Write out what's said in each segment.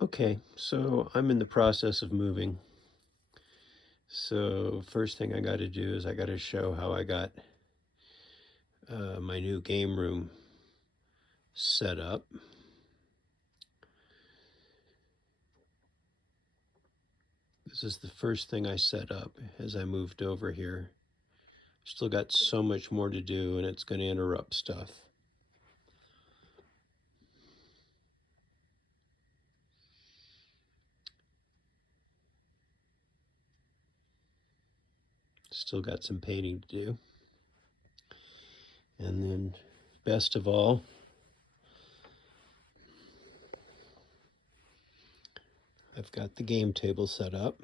Okay, so I'm in the process of moving. So first thing I got to do is I got to show how I got my new game room set up. This is the first thing I set up as I moved over here. Still got so much more to do and it's going to interrupt stuff. Still got some painting to do. And then best of all, I've got the game table set up.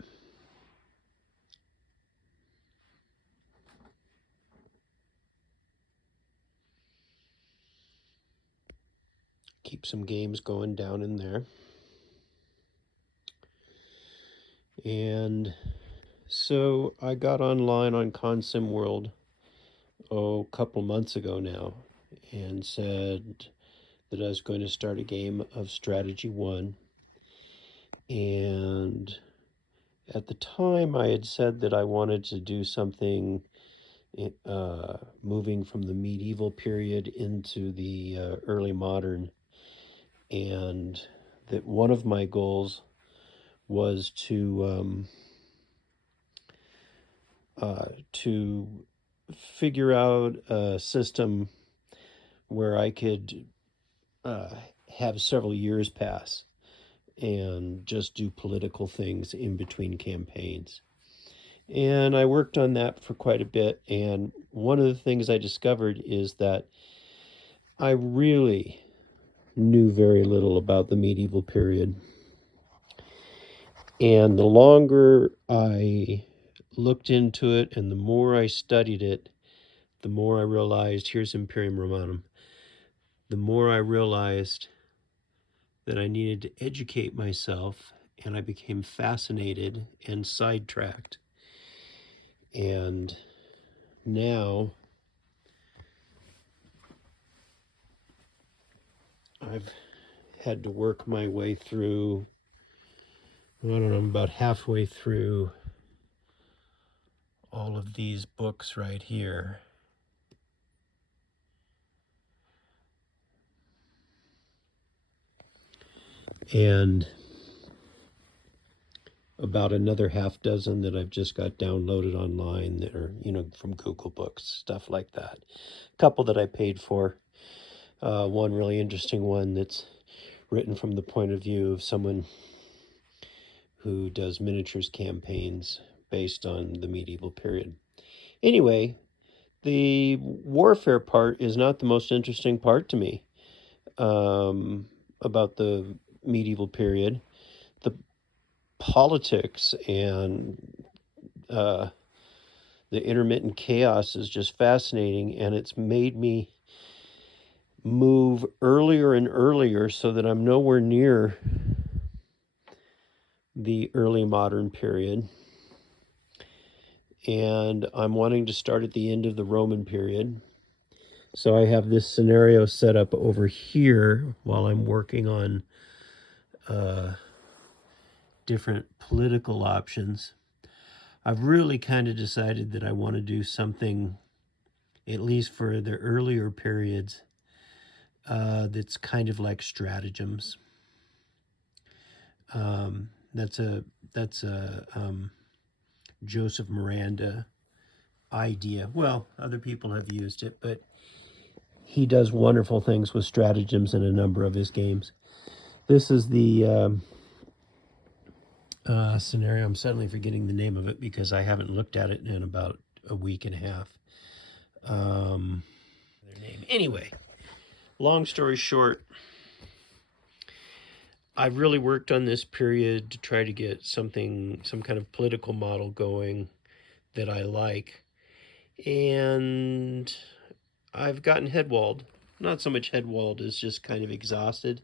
Keep some games going down in there. And so I got online on Consim World a couple months ago now and said that I was going to start a game of Strategy 1. And at the time I had said that I wanted to do something moving from the medieval period into the early modern, and that one of my goals was to figure out a system where I could have several years pass and just do political things in between campaigns. And I worked on that for quite a bit. And one of the things I discovered is that I really knew very little about the medieval period. And the longer I looked into it and the more I studied it, the more I realized, here's Imperium Romanum, the more I realized that I needed to educate myself, and I became fascinated and sidetracked. And now I've had to work my way through, I don't know, I'm about halfway through all of these books right here. And about another half dozen that I've just got downloaded online that are, from Google Books, stuff like that. A couple that I paid for. One really interesting one that's written from the point of view of someone who does miniatures campaigns based on the medieval period. Anyway, the warfare part is not the most interesting part to me about the medieval period. The politics and the intermittent chaos is just fascinating, and it's made me move earlier and earlier so that I'm nowhere near the early modern period. And I'm wanting to start at the end of the Roman period. So I have this scenario set up over here while I'm working on different political options. I've really kind of decided that I want to do something, at least for the earlier periods, that's kind of like stratagems. That's a Joseph Miranda idea. Well, other people have used it, but he does wonderful things with stratagems in a number of his games. This is the scenario. I'm suddenly forgetting the name of it because I haven't looked at it in about a week and a half. Their name. Anyway, long story short, I've really worked on this period to try to get some kind of political model going that I like. And I've gotten headwalled. Not so much headwalled as just kind of exhausted.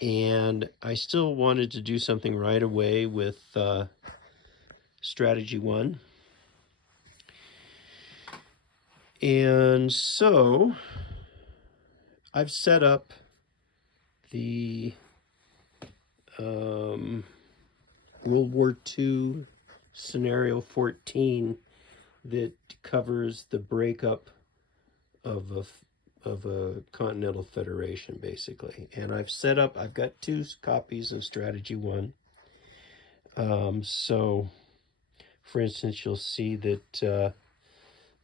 And I still wanted to do something right away with Strategy 1. And so I've set up the World War II scenario 14 that covers the breakup of a continental federation, basically. And I've got 2 copies of Strategy 1. So, for instance, you'll see that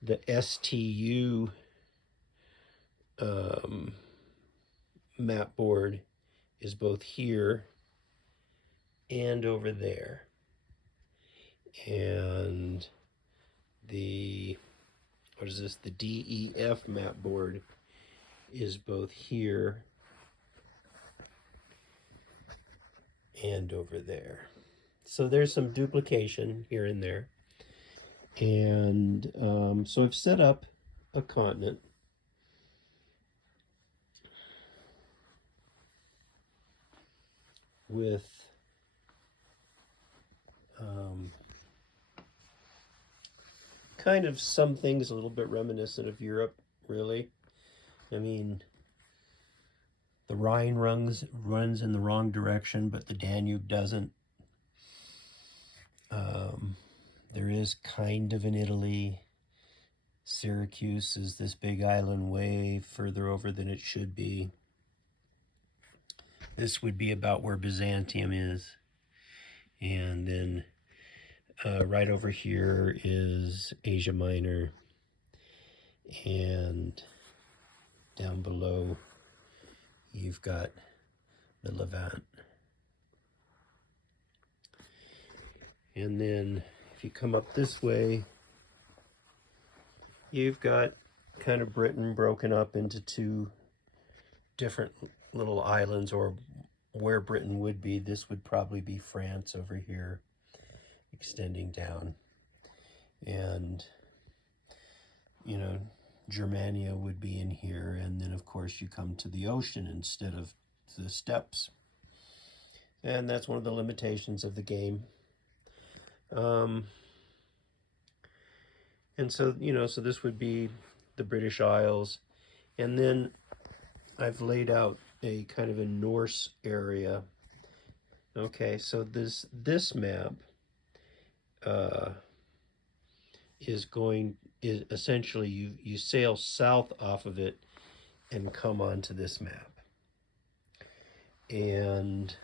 the STU map board is both here and over there. And the, what is this? The DEF map board is both here and over there. So there's some duplication here and there. And so I've set up a continent. With kind of some things a little bit reminiscent of Europe, really. I mean, the Rhine runs in the wrong direction, but the Danube doesn't. There is kind of an Italy. Syracuse is this big island way further over than it should be. This would be about where Byzantium is. And then right over here is Asia Minor. And down below, you've got the Levant. And then if you come up this way, you've got kind of Britain broken up into 2 different little islands, or where Britain would be. This would probably be France over here, extending down. And, you know, Germania would be in here. And then, of course, you come to the ocean instead of the steppes. And that's one of the limitations of the game. And so, you know, so this would be the British Isles. And then I've laid out a kind of a Norse area. Okay, so this map is essentially you sail south off of it and come onto this map. And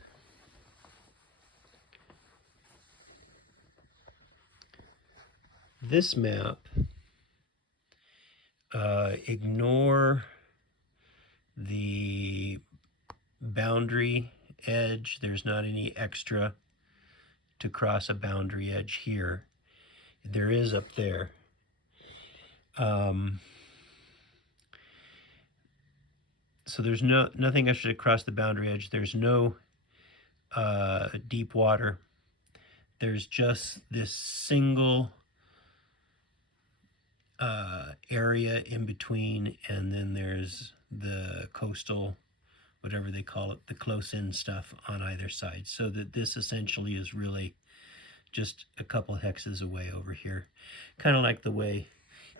this map, ignore the boundary edge. There's not any extra to cross a boundary edge here. There is up there. So there's nothing extra to cross the boundary edge. There's no deep water. There's just this single area in between, and then there's the coastal, whatever they call it, the close-in stuff on either side. So that this essentially is really just a couple hexes away over here. Kind of like the way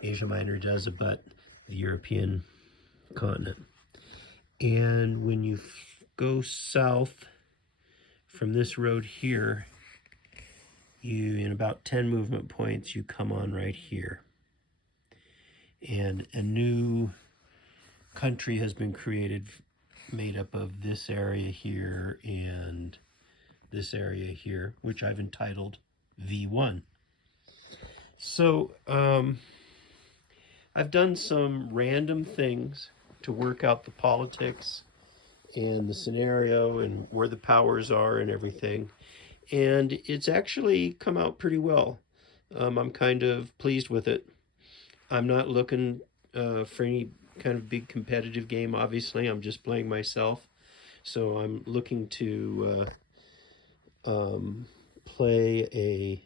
Asia Minor does it, but the European continent. And when you go south from this road here, in about 10 movement points, you come on right here. And a new country has been created, made up of this area here and this area here, which I've entitled V1. So I've done some random things to work out the politics and the scenario and where the powers are and everything. And it's actually come out pretty well. I'm kind of pleased with it. I'm not looking for any kind of big competitive game, obviously. I'm just playing myself. So I'm looking to play a,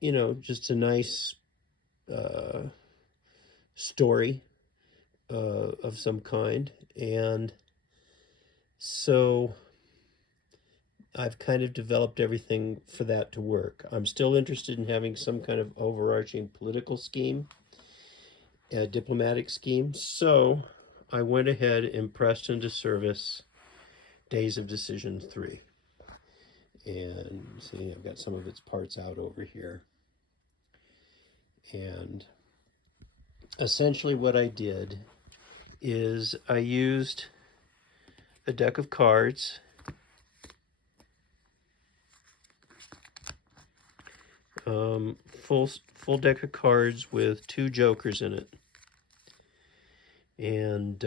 you know, just a nice story of some kind. And so I've kind of developed everything for that to work. I'm still interested in having some kind of overarching political scheme, a diplomatic scheme. So I went ahead and pressed into service Days of Decision 3. And see, I've got some of its parts out over here. And essentially what I did is I used a deck of cards, full deck of cards with 2 jokers in it. And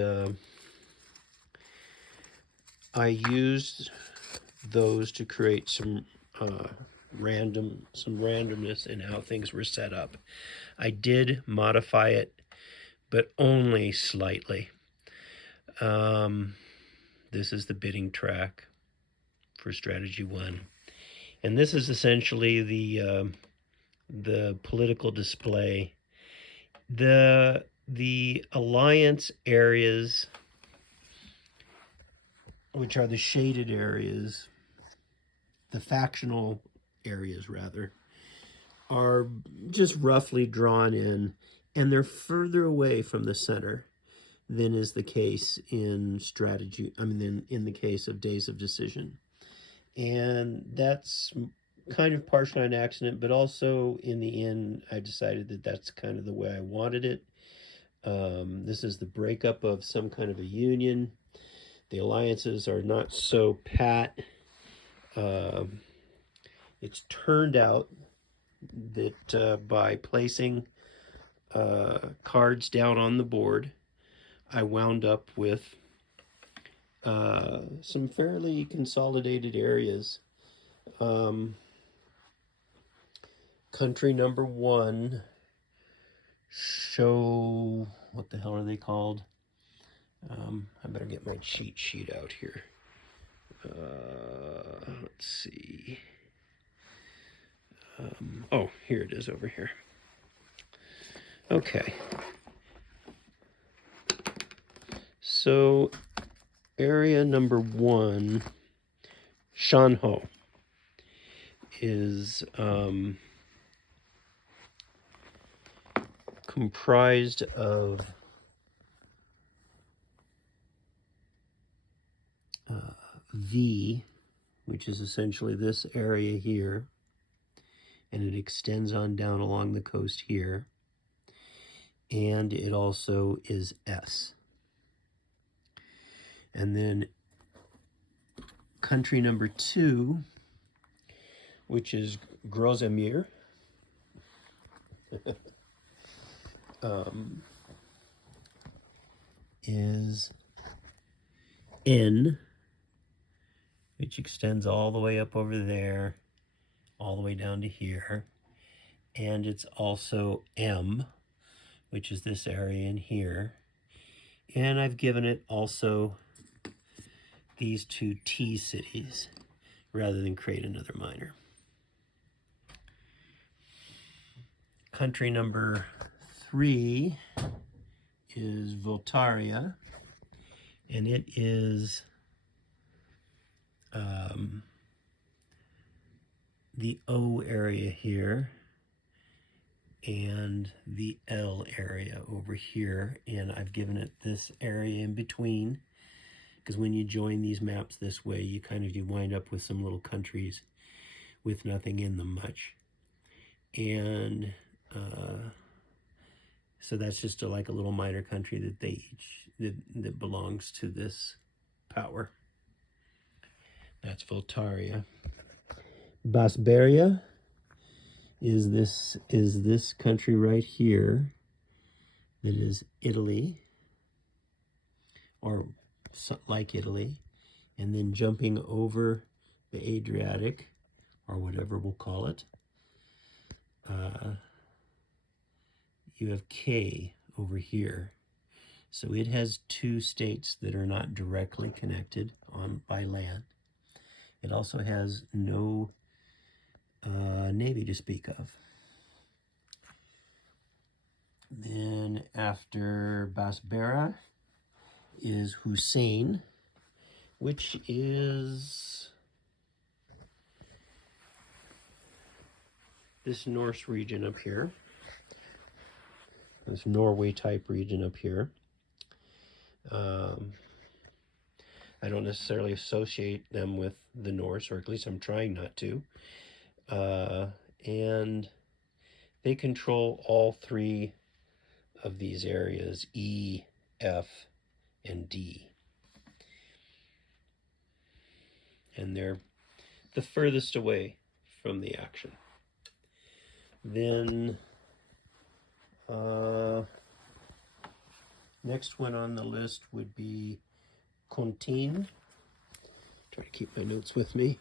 I used those to create some randomness in how things were set up. I did modify it, but only slightly. This is the bidding track for strategy 1, and this is essentially the political display. The alliance areas, which are the shaded areas, the factional areas rather, are just roughly drawn in, and they're further away from the center than is the case in strategy, in the case of Days of Decision. And that's kind of partially an accident, but also in the end, I decided that that's kind of the way I wanted it. This is the breakup of some kind of a union. The alliances are not so pat. It's turned out that by placing cards down on the board, I wound up with some fairly consolidated areas. Country number 1, show, what the hell are they called? I better get my cheat sheet out here. Let's see. Oh, here it is over here. Okay. So, area number 1, Shanho, is comprised of V, which is essentially this area here, and it extends on down along the coast here, and it also is S. And then country number 2, which is Grozemir, is N, which extends all the way up over there, all the way down to here. And it's also M, which is this area in here. And I've given it also these 2 T cities, rather than create another minor. Country number 3 is Voltaria, and it is the O area here and the L area over here, and I've given it this area in between, because when you join these maps this way, you wind up with some little countries with nothing in them much. And so that's just like a little minor country that they each that belongs to this power. That's Voltaria. Basbaria is this country right here that is Italy, or like Italy, and then jumping over the Adriatic, or whatever we'll call it, you have K over here. So it has 2 states that are not directly connected by land. It also has no navy to speak of. Then after Basbera is Hussein, which is this Norse region up here, this Norway type region up here. I don't necessarily associate them with the Norse, or at least I'm trying not to. And they control all three of these areas, E, F, and D. And they're the furthest away from the action. Then next one on the list would be Contine. Try to keep my notes with me.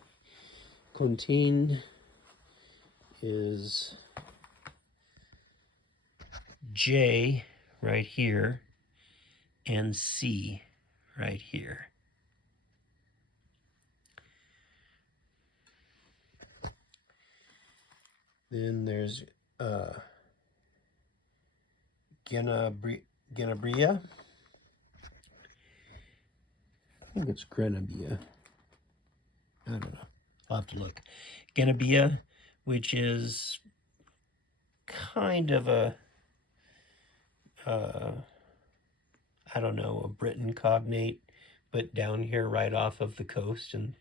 Contine is J right here and C right here. Then there's Genabria. I think it's Grenabia. I don't know. I'll have to look. Genabia, which is kind of a, I don't know, a Britain cognate, but down here right off of the coast in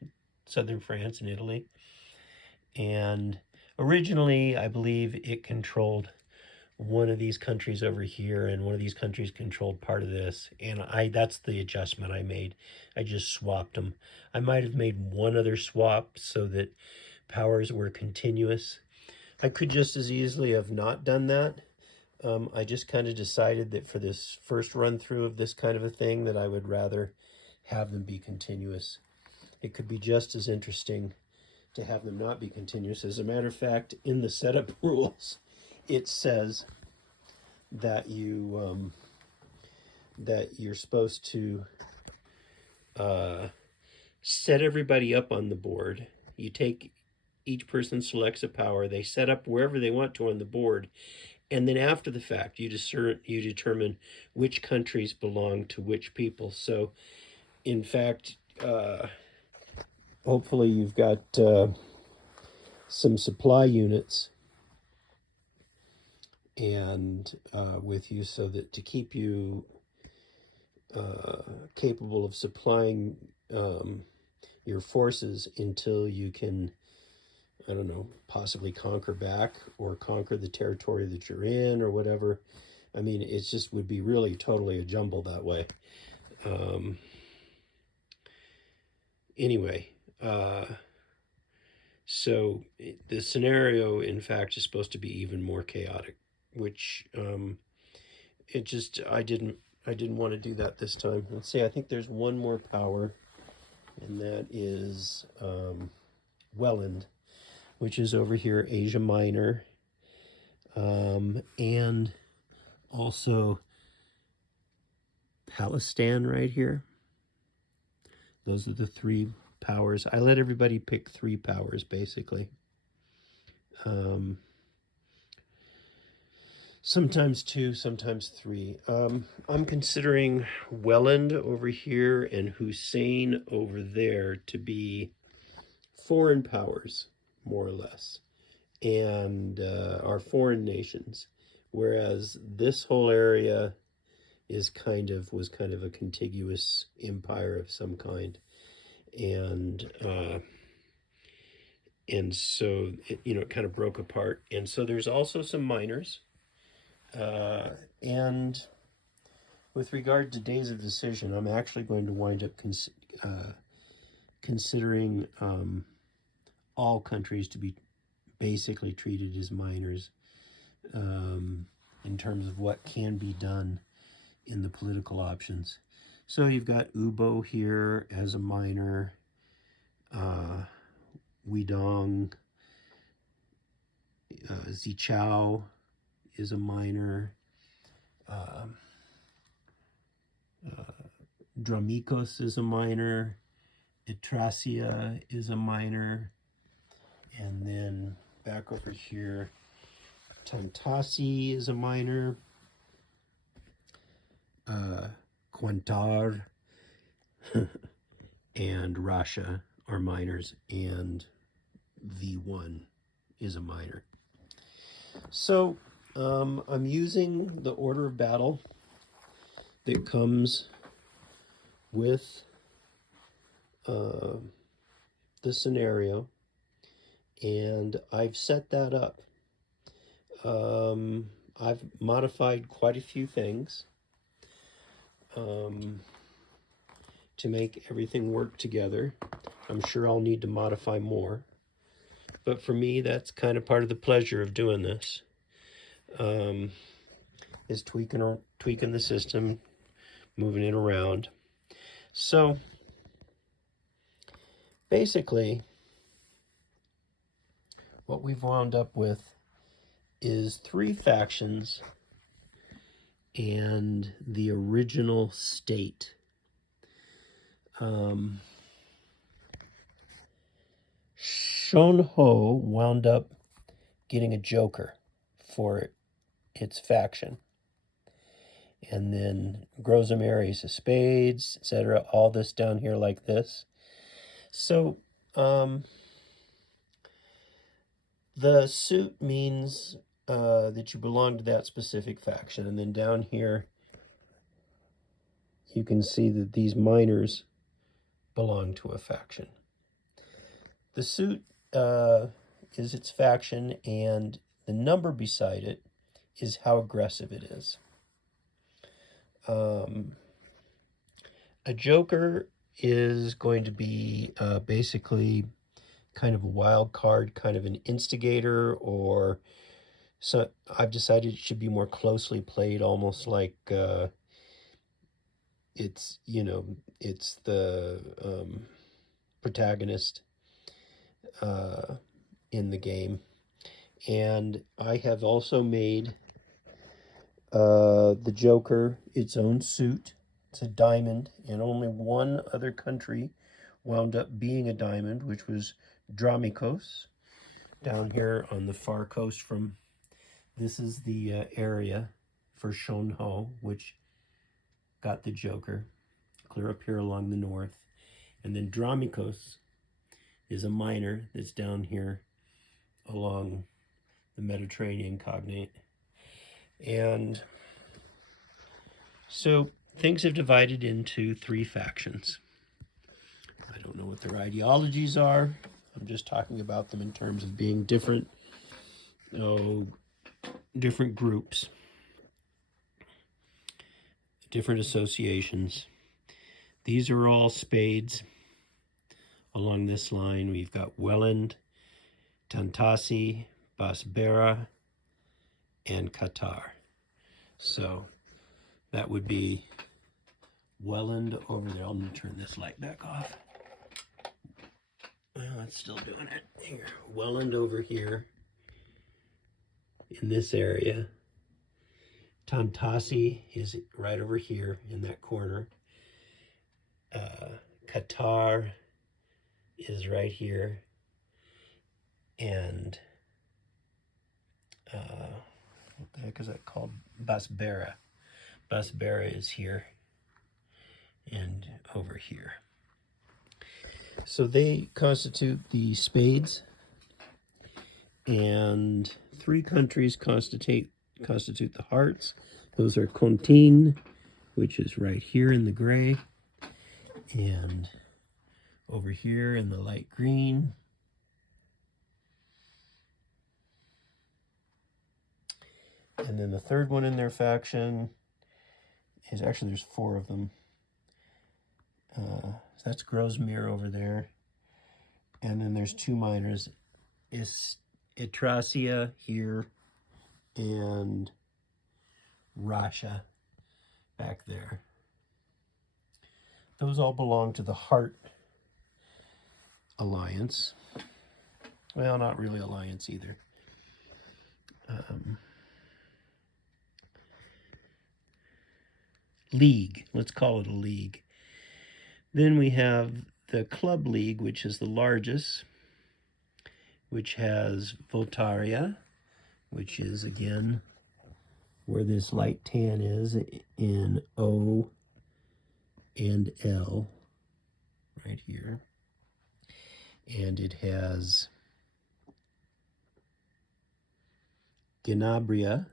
southern France and Italy. And originally, I believe it controlled one of these countries over here, and one of these countries controlled part of this. And that's the adjustment I made. I just swapped them. I might have made one other swap so that powers were continuous. I could just as easily have not done that. I just kind of decided that for this first run through of this kind of a thing that I would rather have them be continuous. It could be just as interesting to have them not be continuous. As a matter of fact, in the setup rules, it says that you're supposed to set everybody up on the board. You take, each person selects a power, they set up wherever they want to on the board, and then after the fact, you determine which countries belong to which people. So, in fact, hopefully you've got some supply units and with you, so that to keep you capable of supplying your forces until you can, I don't know, possibly conquer back or conquer the territory that you're in or whatever. I mean, it just would be really totally a jumble that way. Anyway, so the scenario, in fact, is supposed to be even more chaotic, which it just, I didn't want to do that this time. Let's see, I think there's one more power, and that is Welland, which is over here, Asia Minor, and also Palestine right here. Those are the three powers. I let everybody pick three powers, basically. Sometimes two, sometimes three. I'm considering Welland over here and Hussein over there to be foreign powers, more or less, and are foreign nations, whereas this whole area was kind of a contiguous empire of some kind, and so it, it kind of broke apart. And so there's also some minors, and with regard to days of decision, I'm actually going to wind up considering all countries to be basically treated as minors in terms of what can be done in the political options. So you've got Ubo here as a minor, Widong, Zichao is a minor, Dramikos is a minor, Etrasia is a minor, and then back over here, Tantasi is a minor, Quantar and Russia are minors, and V1 is a minor. So I'm using the order of battle that comes with the scenario, and I've set that up. I've modified quite a few things to make everything work together. I'm sure I'll need to modify more, but for me, that's kind of part of the pleasure of doing this, is tweaking the system, moving it around. So basically, what we've wound up with is 3 factions and the original state. Shonho wound up getting a joker for its faction. And then Grozamaries of spades, etc. All this down here like this. So the suit means that you belong to that specific faction. And then down here, you can see that these miners belong to a faction. The suit is its faction, and the number beside it is how aggressive it is. A joker is going to be basically kind of a wild card, kind of an instigator, or so I've decided it should be more closely played, almost like it's the protagonist in the game. And I have also made the Joker its own suit. It's a diamond, and only one other country wound up being a diamond, which was Dramikos, down here on the far coast from, this is the area for Shonho, which got the Joker, clear up here along the north. And then Dramikos is a miner that's down here along the Mediterranean cognate. And so things have divided into 3 factions. I don't know what their ideologies are. I'm just talking about them in terms of being different groups, different associations. These are all spades along this line. We've got Welland, Tantasi, Basbera, and Qatar. So that would be Welland over there. I'm going to turn this light back off. Well, it's still doing it. Here, Welland over here in this area. Tantasi is right over here in that corner. Qatar is right here. And what the heck is that called? Basbera. Basbera is here and over here. So they constitute the spades, and 3 countries constitute the hearts. Those are Contine, which is right here in the gray, and over here in the light green. And then the third one in their faction is, actually there's 4 of them. So that's Grozmir over there. And then there's 2 miners. Is Etrasia here and Russia back there. Those all belong to the Heart Alliance. Well, not really alliance either. League. Let's call it a league. Then we have the Club League, which is the largest, which has Voltaria, which is, again, where this light tan is in O and L, right here. And it has Genabria,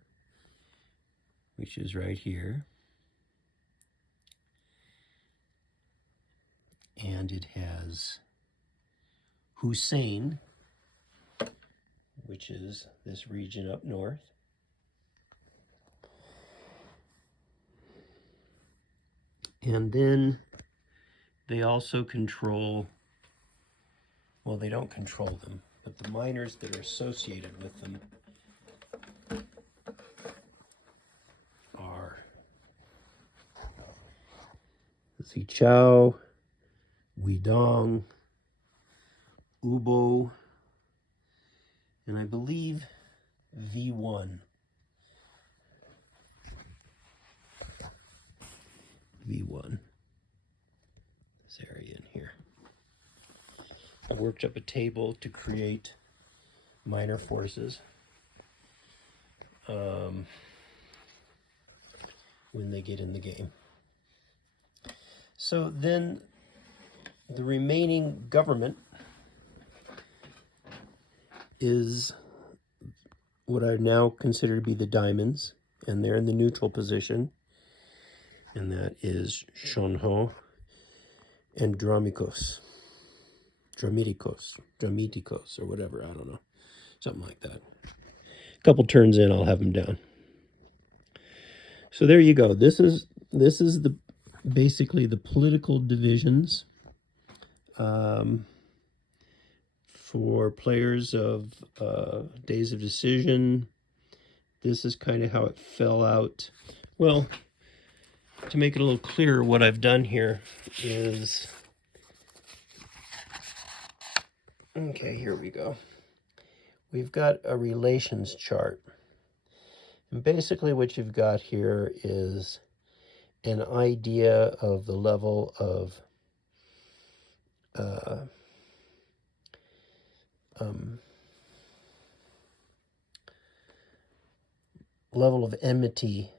which is right here. and it has Hussein, which is this region up north. And then they also control, well, they don't control them, but the miners that are associated with them are Zichao, Widong, Ubo, and I believe V1. V1. This area in here. I worked up a table to create minor forces when they get in the game. So then the remaining government is what I now consider to be the diamonds, and they're in the neutral position, and that is Shonho and Dramitikos, or whatever, I don't know, something like that. A couple turns in, I'll have them down. So there you go. This is the basically the political divisions for players of Days of Decision. This is kind of how it fell out. Well, to make it a little clearer, what I've done here is, okay, here we go. We've got a relations chart. And basically what you've got here is an idea of the level of enmity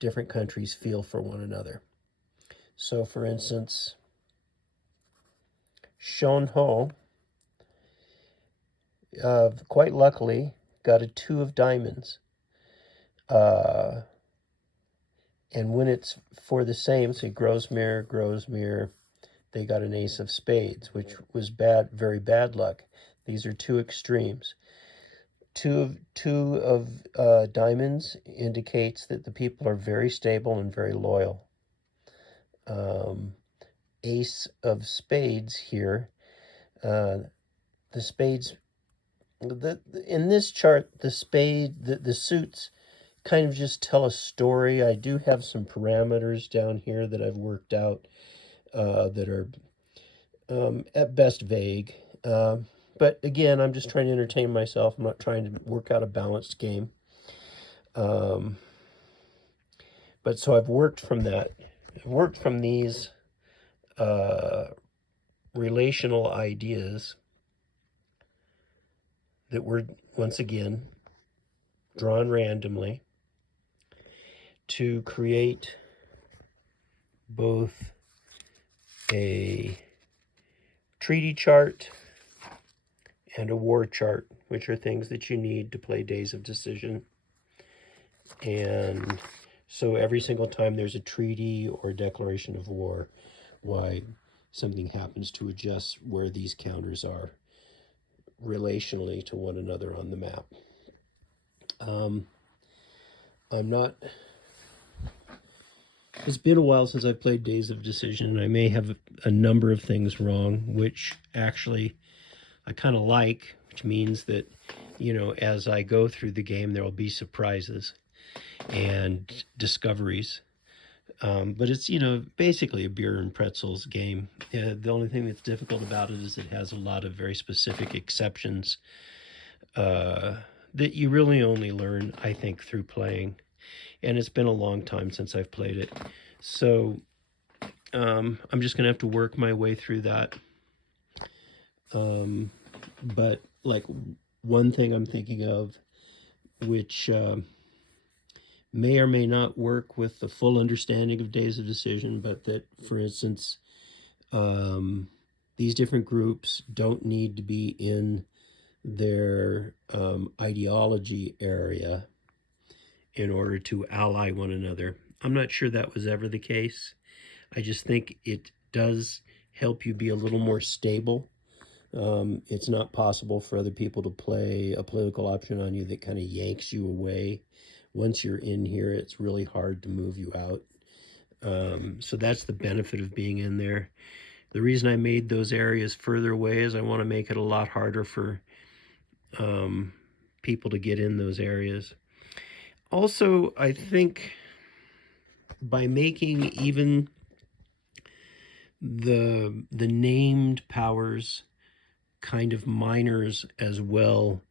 different countries feel for one another. So for instance, Shonho, quite luckily, got a 2 of diamonds. And when it's for the same, say Grosmere, they got an ace of spades, which was very bad luck. These are 2 extremes. Two of diamonds indicates that the people are very stable and very loyal. Ace of spades here, the spades, in this chart, the suits kind of just tell a story. I do have some parameters down here that I've worked out that are at best vague. But again, I'm just trying to entertain myself. I'm not trying to work out a balanced game. But so I've worked from that. I've worked from these relational ideas that were, once again, drawn randomly to create both a treaty chart and a war chart, which are things that you need to play Days of Decision. And so every single time there's a treaty or declaration of war, why something happens to adjust where these counters are relationally to one another on the map. It's been a while since I've played Days of Decision, and I may have a number of things wrong, which actually I kind of like, which means that, you know, as I go through the game, there will be surprises and discoveries. But it's, you know, basically a beer and pretzels game. The only thing that's difficult about it is it has a lot of very specific exceptions that you really only learn, I think, through playing. And it's been a long time since I've played it. So I'm just going to have to work my way through that. But like one thing I'm thinking of, which may or may not work with the full understanding of Days of Decision, but that, for instance, these different groups don't need to be in their ideology area in order to ally one another. I'm not sure that was ever the case. I just think it does help you be a little more stable. It's not possible for other people to play a political option on you that kind of yanks you away. Once you're in here, it's really hard to move you out. So that's the benefit of being in there. The reason I made those areas further away is I want to make it a lot harder for people to get in those areas. Also, I think by making even the named powers kind of minors as well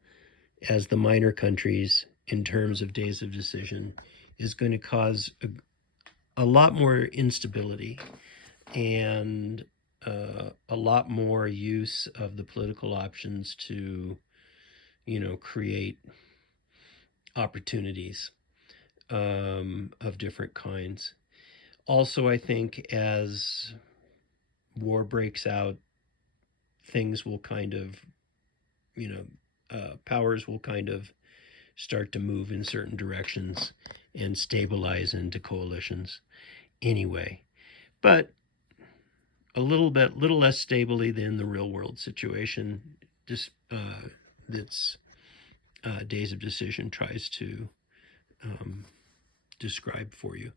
as the minor countries in terms of days of decision is going to cause a lot more instability and a lot more use of the political options to, create opportunities of different kinds. Also, I think as war breaks out, things will kind of, powers will kind of start to move in certain directions and stabilize into coalitions anyway. But a little less stably than the real world situation just that's Days of Decision tries to describe for you.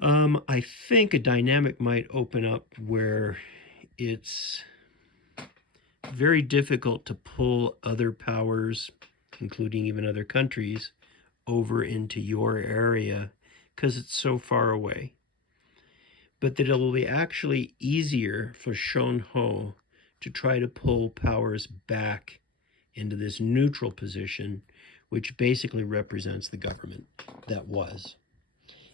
I think a dynamic might open up where it's very difficult to pull other powers, including even other countries, over into your area because it's so far away. But that it will be actually easier for Shon Ho to try to pull powers back into this neutral position, which basically represents the government that was.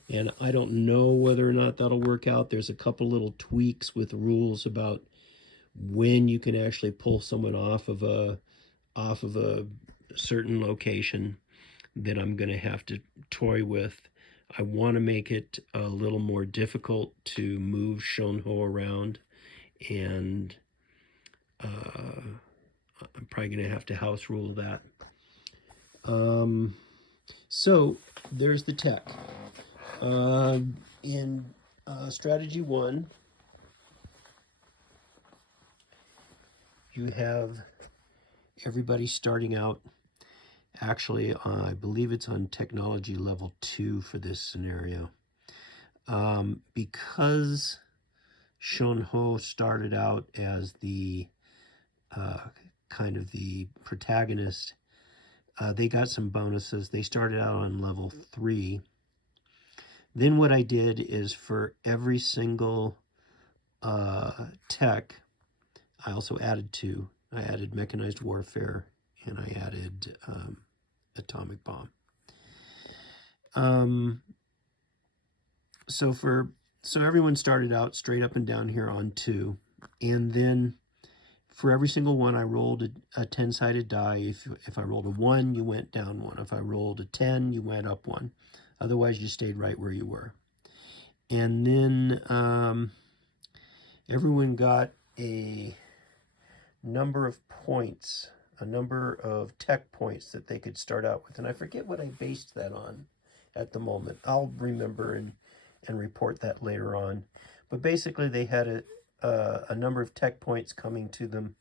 And I don't know whether or not that'll work out. There's a couple little tweaks with rules about when you can actually pull someone off of a certain location that I'm going to have to toy with. I want to make it a little more difficult to move Shonho around, and I'm probably going to have to house rule that. So there's the tech. In strategy 1, you have everybody starting out. Actually, I believe it's on technology level 2 for this scenario. Because Shonho started out as the kind of the protagonist, they got some bonuses. They started out on level 3. Then what I did is for every single tech, I also added 2. I added mechanized warfare and I added atomic bomb. So everyone started out straight up and down here on 2, and then for every single one I rolled a 10-sided die. If I rolled a 1, you went down 1. If I rolled a 10, you went up 1. Otherwise, you stayed right where you were. And then everyone got a number of points, a number of tech points that they could start out with. And I forget what I based that on at the moment. I'll remember and report that later on. But basically, they had a number of tech points coming to them.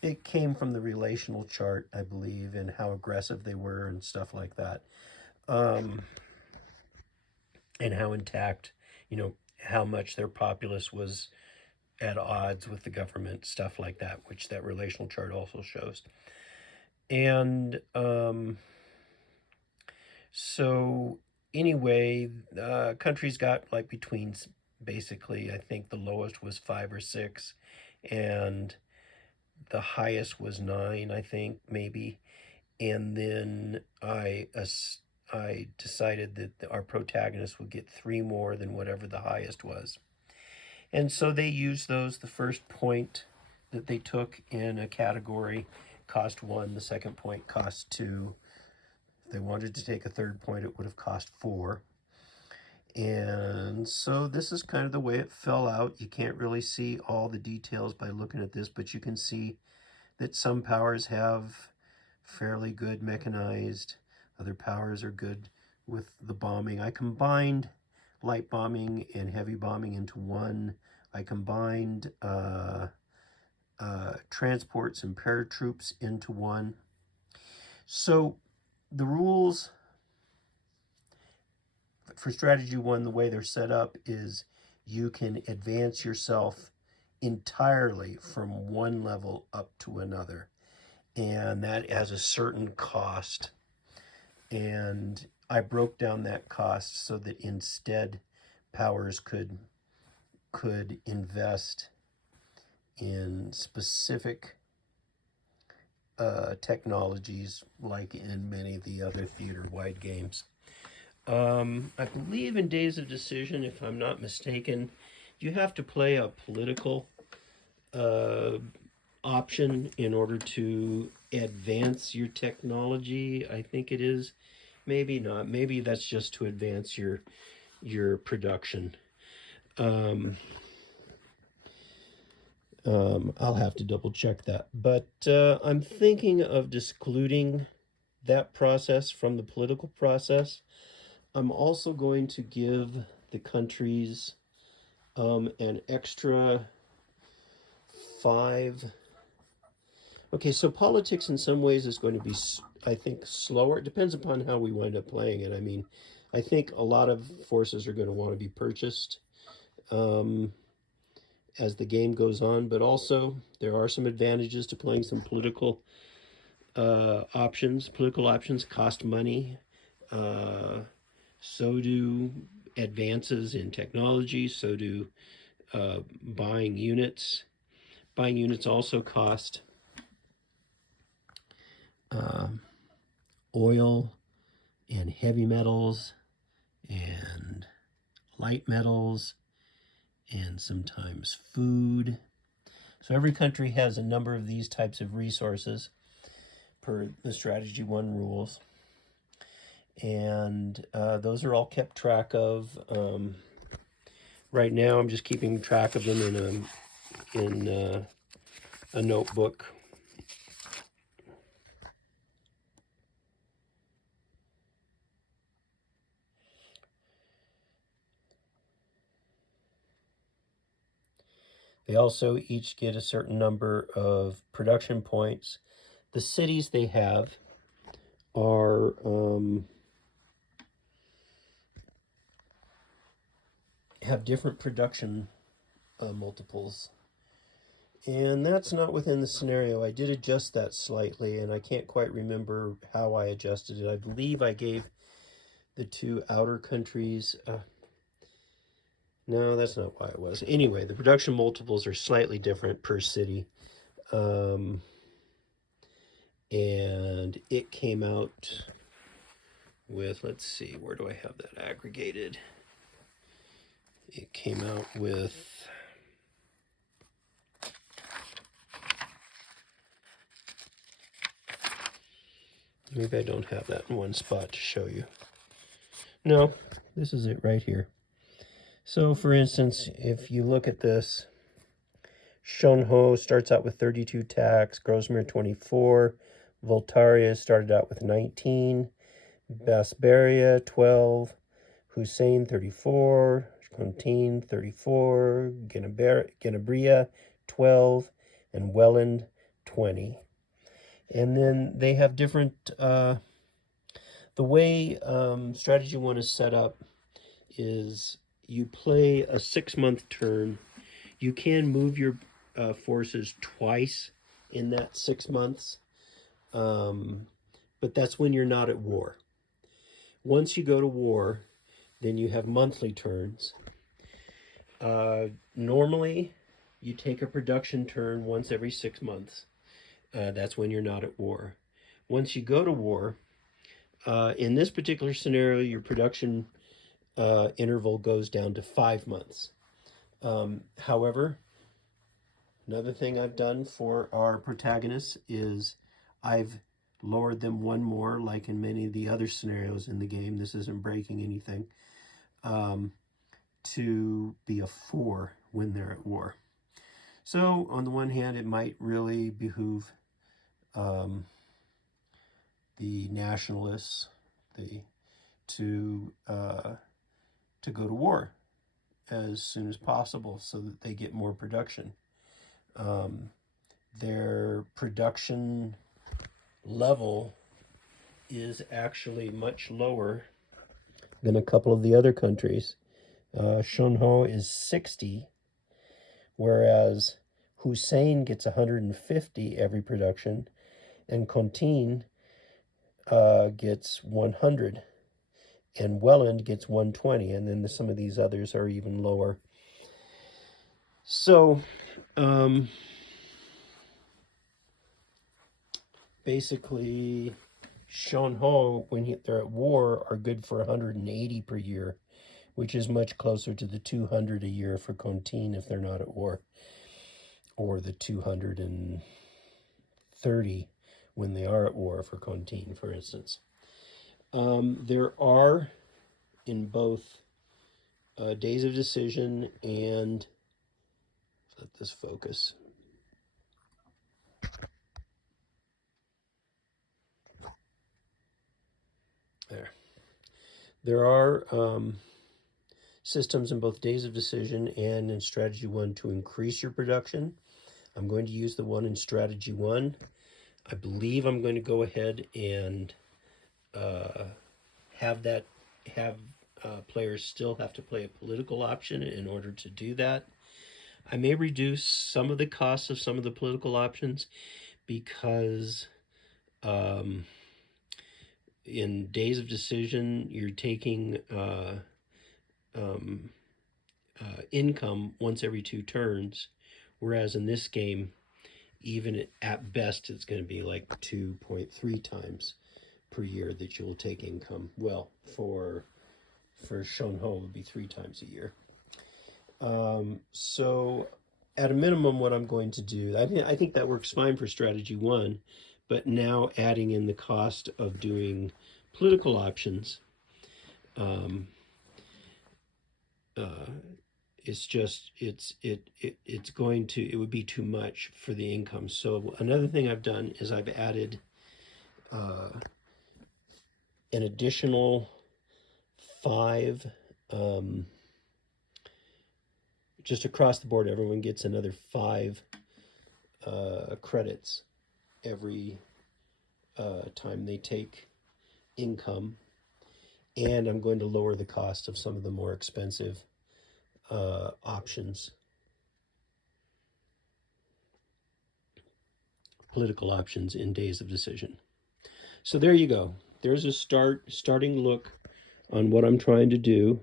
It came from the relational chart, I believe, and how aggressive they were and stuff like that. And how intact, how much their populace was at odds with the government, stuff like that, which that relational chart also shows. And so anyway, countries got like between, basically, I think the lowest was 5 or 6, and the highest was 9, I think, maybe. And then I decided that our protagonist would get 3 more than whatever the highest was. And so they used those. The first point that they took in a category cost 1. The second point cost 2. If they wanted to take a third point, it would have cost 4. And so this is kind of the way it fell out. You can't really see all the details by looking at this, but you can see that some powers have fairly good mechanized. Other powers are good with the bombing. I combined light bombing and heavy bombing into one I combined transports and paratroops into one. So the rules for Strategy 1, the way they're set up is you can advance yourself entirely from one level up to another. And that has a certain cost. And I broke down that cost so that instead powers could invest in specific technologies, like in many of the other theater-wide games. I believe in Days of Decision, if I'm not mistaken, you have to play a political option in order to advance your technology. I think it is. Maybe not. Maybe that's just to advance your production. I'll have to double check that. But I'm thinking of excluding that process from the political process. I'm also going to give the countries an extra 5. Okay, so politics in some ways is going to be, I think, slower. It depends upon how we wind up playing it. I mean, I think a lot of forces are going to want to be purchased as the game goes on, but also there are some advantages to playing some political options. Political options cost money. So do advances in technology. So do buying units. Buying units also cost oil and heavy metals and light metals and sometimes food. So every country has a number of these types of resources per the Strategy 1 rules. And those are all kept track of. Right now I'm just keeping track of them in a notebook. They also each get a certain number of production points. The cities they have are have different production multiples. And that's not within the scenario. I did adjust that slightly, and I can't quite remember how I adjusted it. I believe I gave the 2 outer countries... no, that's not why it was. Anyway, the production multiples are slightly different per city. And it came out with, let's see, where do I have that aggregated? It came out with... maybe I don't have that in one spot to show you. No, this is it right here. So for instance, if you look at this, Shonho starts out with 32 tax, Grosmere 24, Voltaria started out with 19, Basbaria 12, Hussein 34, Contine 34, Genabria 12, and Welland 20. And then they have different, the way Strategy 1 is set up is you play a 6-month turn. You can move your forces twice in that 6 months, but that's when you're not at war. Once you go to war, then you have monthly turns. Normally, you take a production turn once every 6 months. That's when you're not at war. Once you go to war, in this particular scenario, your production interval goes down to 5 months. However, another thing I've done for our protagonists is I've lowered them one more, like in many of the other scenarios in the game. This isn't breaking anything. To be a 4 when they're at war. So on the one hand, it might really behoove the nationalists to go to war as soon as possible so that they get more production. Their production level is actually much lower than a couple of the other countries. Shunho is 60, whereas Hussein gets 150 every production, and Contin gets 100, and Welland gets 120, and then some of these others are even lower. So basically, Shunho, when they're at war, are good for 180 per year, which is much closer to the 200 a year for Contin if they're not at war, or the 230 when they are at war for Contin, for instance. There are, in both Days of Decision and, let this focus. There are systems in both Days of Decision and in Strategy 1 to increase your production. I'm going to use the one in Strategy 1. I believe I'm going to go ahead and have players still have to play a political option in order to do that. I may reduce some of the costs of some of the political options because in Days of Decision, you're taking income once every 2 turns, whereas in this game, even at best, it's going to be like 2.3 times per year that you'll take income. Well, for Shunho, it would be 3 times a year. So at a minimum, what I'm going to do, I think that works fine for Strategy 1, but now adding in the cost of doing political options, it would be too much for the income. So another thing I've done is I've added an additional 5, just across the board, everyone gets another 5 credits every time they take income, and I'm going to lower the cost of some of the more expensive options, political options in Days of Decision. So there you go. There's a starting look on what I'm trying to do.